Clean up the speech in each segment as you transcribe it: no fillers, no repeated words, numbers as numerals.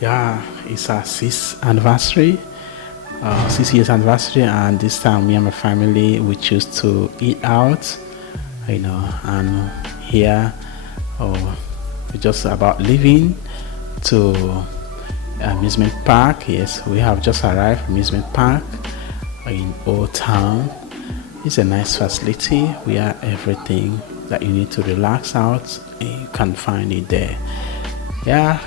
Yeah, it's our sixth anniversary, 6 years anniversary, and this time me and my family we choose to eat out, and here, oh, we're just about leaving to amusement park. Yes, we have just arrived amusement park in Old Town. It's a nice facility where everything that you need to relax out, you can find it there. Yeah,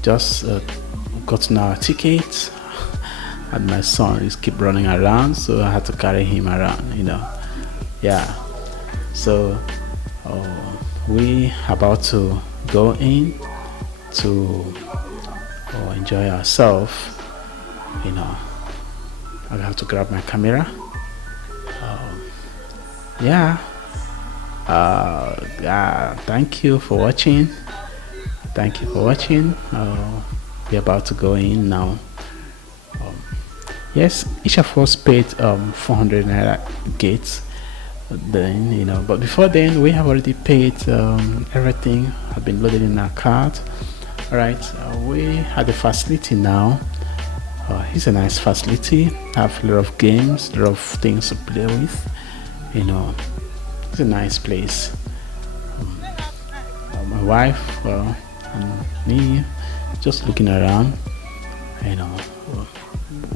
just gotten our tickets, and my son is keep running around, so I had to carry him around. Yeah, so we about to go in to enjoy ourselves. you know I have to grab my camera. Yeah, thank you for watching. We're about to go in now. Yes, each of us paid 400 naira gates. Then, but before then, we have already paid. Everything had been loaded in our card. All right, we had the facility now. It's a nice facility. Have a lot of games, a lot of things to play with. It's a nice place. My wife and me just looking around. You know,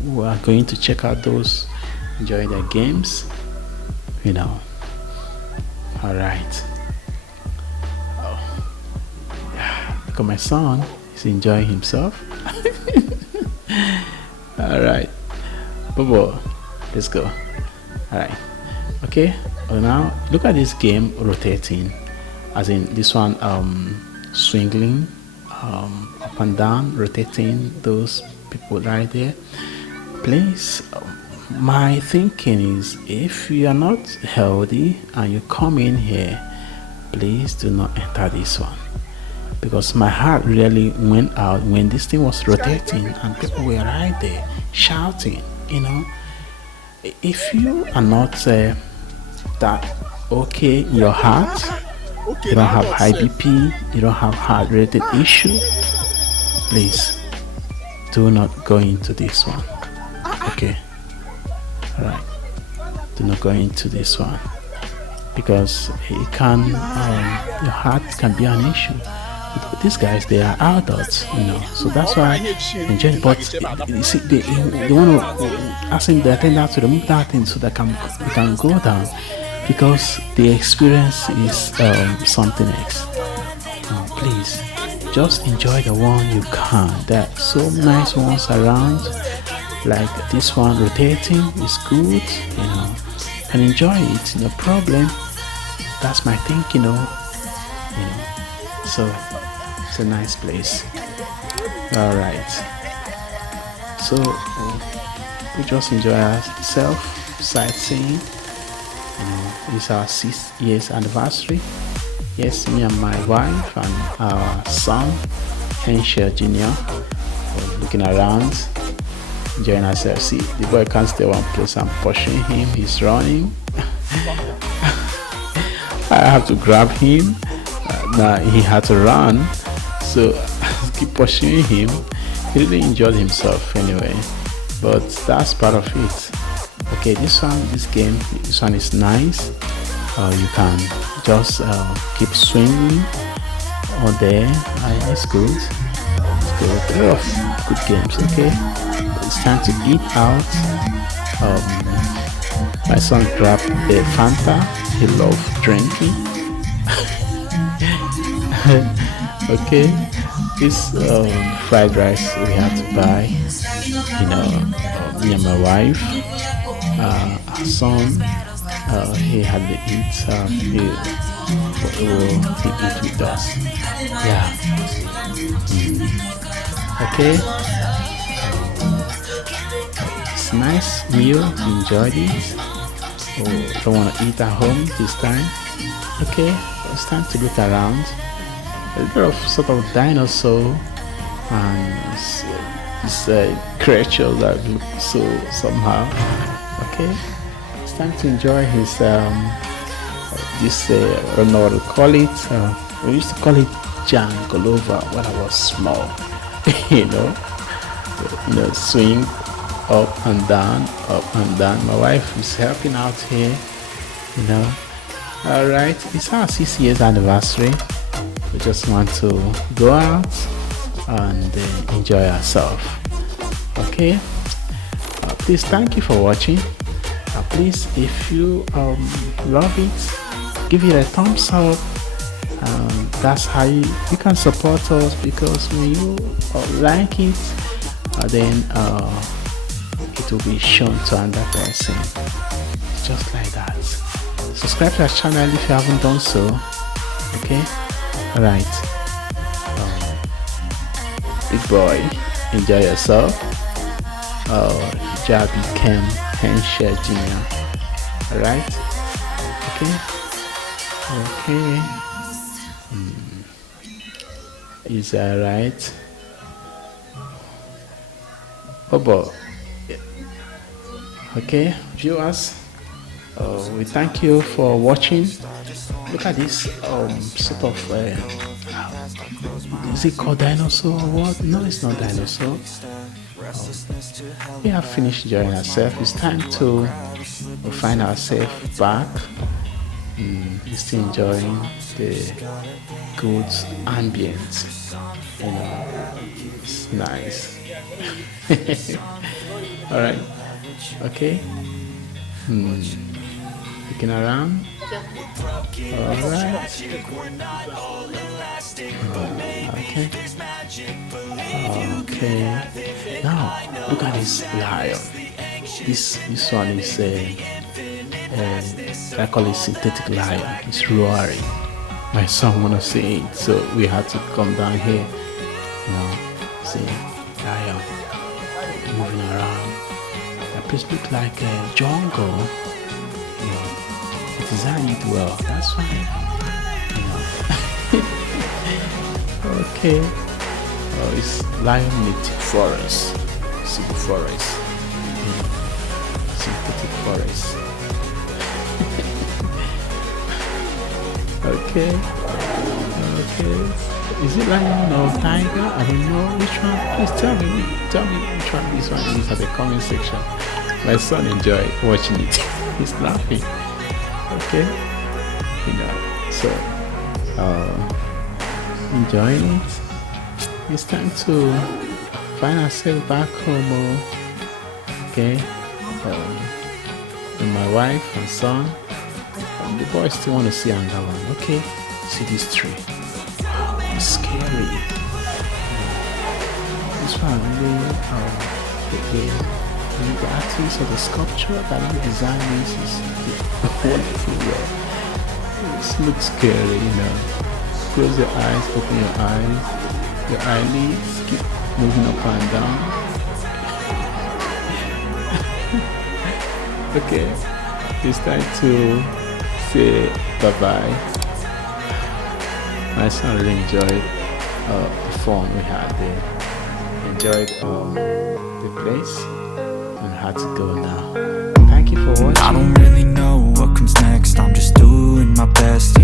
we are going to check out those enjoying their games. All right. Look at my son. He's enjoying himself. All right, Bobo, let's go. All right. Okay. Now look at this game rotating, as in this one swinging up and down, rotating those people right there. Please, my thinking is, if you are not healthy and you come in here, please do not enter this one, because my heart really went out when this thing was rotating and people were right there shouting. If you are not that okay in your heart, you don't have high BP, you don't have heart related issue, please do not go into this one. Okay, all right, do not go into this one, because it can your heart can be an issue. These guys, they are adults, so that's why enjoy. But you see, they want to asking the attendant to remove that thing so that they can go down, because the experience is something else. Please just enjoy the one you can. There are so nice ones around, like this one rotating is good. And enjoy it, no problem. That's my thing. So it's a nice place. All right, so we just enjoy ourselves sightseeing. It's our 6 years anniversary. Yes, me and my wife and our son Henschel Jr. Looking around, enjoying ourselves. See, the boy can't stay one place. I'm pushing him, he's running. I have to grab him. Now he had to run, so I keep pursuing him. He really enjoyed himself anyway, but that's part of it. Okay, this one is nice. You can just keep swinging on there. It's good. It's good. A lot of good games. Okay, it's time to eat out. My son grabbed a Fanta. He loves drinking. Okay, this fried rice we had to buy. Me and my wife, our son, he had to eat. He eat with us. Yeah. Okay. It's a nice meal. Enjoyed it. Don't want to eat at home this time. Okay, it's time to look around. A lot of sort of dinosaur and this creature that look so somehow. Okay, it's time to enjoy his this I don't know what to call it, We used to call it jangolova when I was small. you know, swing up and down, up and down. My wife is helping out here. All right, it's our 6 years anniversary. We just want to go out and enjoy ourselves. Okay, please thank you for watching. Please, if you love it, give it a thumbs up. That's how you can support us, because when you like it, then it will be shown to another person, just like that. Subscribe to our channel if you haven't done so. Okay, all right. Big boy, enjoy yourself. Job became Hensher Junior. All right. Okay. Is that right? Oh boy. Okay, viewers, we thank you for watching. Look at this sort of is it called dinosaur or what? No, it's not dinosaur. We have finished enjoying ourselves. It's time to find ourselves back. Still enjoying the good ambience. It's nice. All right. Okay. Looking around. All right. Okay. Okay. Now look at this lion. This one is I call it synthetic lion. It's roaring. My son wanna see it, so we had to come down here. See lion moving around. That place looks like a jungle. It designed it well. That's fine. Okay. Oh, it's lion native forest, super forest, synthetic forest. Okay. Is it lion or tiger? I don't know which one. Please tell me which one this one is at the comment section. My son enjoy watching it. He's laughing. Okay. So enjoying it. It's time to find ourselves back home. Okay. And my wife and son. The boys still want to see another one. Okay, see this tree. Wow, it's scary. This one the artist or the sculpture that he designed this is wonderful. It looks scary, Close your eyes, open your eyes. Your eyelids keep moving up and down. Okay, it's time to say bye-bye. My son really enjoyed the fun we had there. Enjoyed the place, and had to go now. Thank you for watching. I don't really know what comes next. I'm just doing my best.